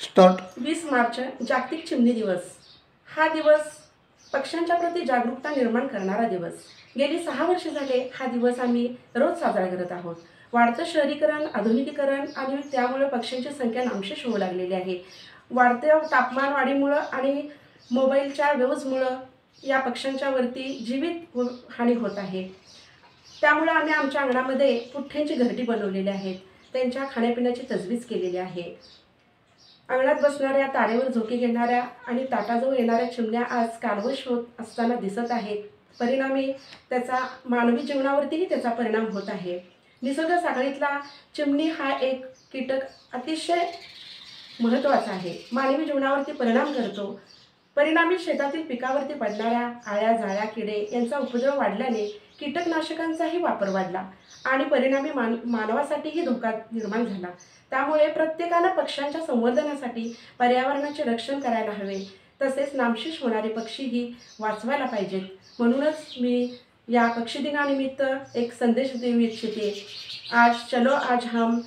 Start. 20 March जागतिक चिमणी दिवस। हा दिवस पक्ष्यांच्या प्रती जागरूकता निर्माण करणारा दिवस। गेली 6 वर्ष झाले हा दिवस आम्ही रोज साजरा करत आहोत। वाढतं शहरीकरण, आधुनिकीकरण आणि त्यामुळे पक्ष्यांची संख्या नामशेष होऊ लागलेली आहे। वाढत्या तापमान वाढीमुळे आणि मोबाईलच्या व्यवजमुळे या पक्ष्यांच्या वरती जीवित हानी होत आहे। त्यामुळे आम्ही आमच्या अंगणामध्ये पुठ्ठ्यांची घरटी बनवलेली आहेत। त्यांच्या खाण्यापिण्याची तजवीज केलेली आहे। अंगणात बसणाऱ्या, तारेवर झोके घेणाऱ्या आणि ताटाजवळ येणाऱ्या चिमण्या आज कालवश होत असताना दिसत आहेत। परिणामी त्याचा मानवी जीवनावरतीही त्याचा परिणाम होत आहे। निसर्ग साखळीतला चिमणी हा एक कीटक अतिशय महत्त्वाचा आहे। मानवी जीवनावरती परिणाम करतो। परिणामी शेतातील पिकावरती पडणाऱ्या आळ्या, जाळ्या, किडे यांचा उपद्रव वाढल्याने कीटकनाशकांचाही वापर वाढला आणि परिणामी मानवासाठीही धोका निर्माण झाला। त्यामुळे प्रत्येकाने पक्ष्यांच्या संवर्धनासाठी पर्यावरणाचे रक्षण करायला हवे, तसेच नामशेष होणारे पक्षीही वाचवायला पाहिजेत। म्हणूनच मी या पक्षी दिनानिमित्त एक संदेश देऊ इच्छिते। चलो आज हम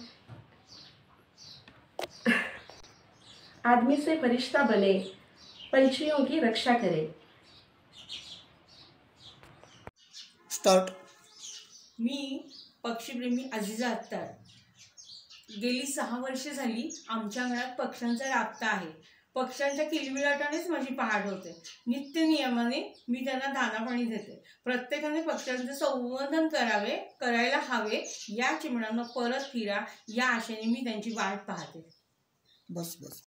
आदमी से फरिश्ता बने, पंछियों की रक्षा करें। स्टार्ट। मी पक्षीप्रेमी अजिजा अत्तार। गेली 6 वर्ष झाली आमच्या अंगणात पक्ष्यांचा राबता आहे। पक्ष्यांच्या किलबिलाटानेच माझी पहाट होते। नित्य नियमाने मी त्यांना दाना पाणी देते। प्रत्येकाने पक्ष्यांचे संवर्धन करायला हवे। या चिमण्यांना परत फिरा या आशेने मी त्यांची वाट पाहते। बस बस।